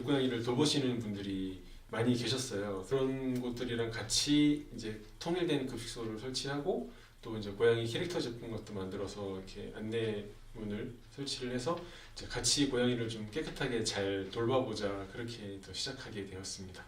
고양이를 돌보시는 분들이 많이 계셨어요. 그런 곳들이랑 같이 이제 통일된 급식소를 설치하고 또 이제 고양이 캐릭터 제품 같도 만들어서 이렇게 안내문을 설치를 해서 같이 고양이를 좀 깨끗하게 잘 돌봐보자 그렇게 또 시작하게 되었습니다.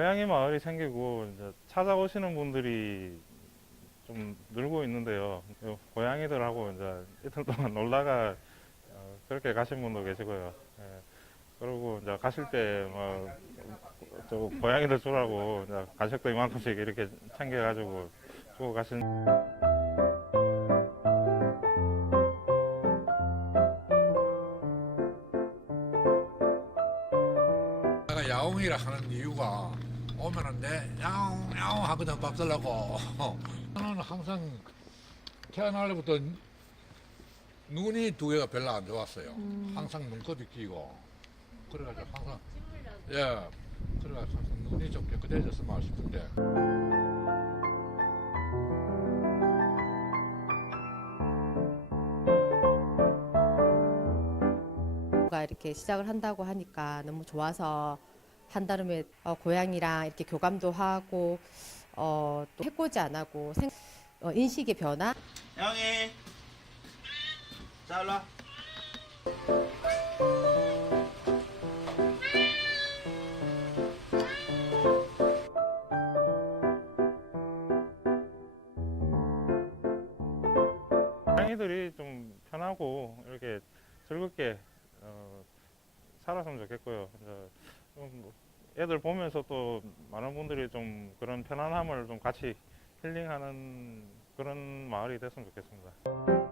고양이 마을이 생기고 이제 찾아오시는 분들이 좀 늘고 있는데요. 요 고양이들하고 이제 이틀 동안 놀다가 어, 그렇게 가신 분도 계시고요. 예, 그리고 이제 가실 때뭐저 고양이들 주라고 이제 간식도 이만큼씩 이렇게 챙겨가지고 주고 가신. 야옹이라 하는 이유가 오면은 내 야옹 야옹 하거든 밥 달라고. 나는 항상 태어날부터 눈이 두 개가 별로 안 좋았어요. 항상 눈곱이 끼고. 그래가지고 항상 예 그래가지고 항상 눈이 좀 깨끗해졌으면 싶은데. 가 이렇게 시작을 한다고 하니까 너무 좋아서 한다름에 어, 고양이랑 이렇게 교감도 하고 어, 또 해코지 안 하고 생, 어, 인식의 변화 형이 자 일로 와 고양이들이 좀 편하고 이렇게 즐겁게 어, 살았으면 좋겠고요. 이제 좀뭐 애들 보면서 또 많은 분들이 좀 그런 편안함을 좀 같이 힐링하는 그런 마을이 됐으면 좋겠습니다.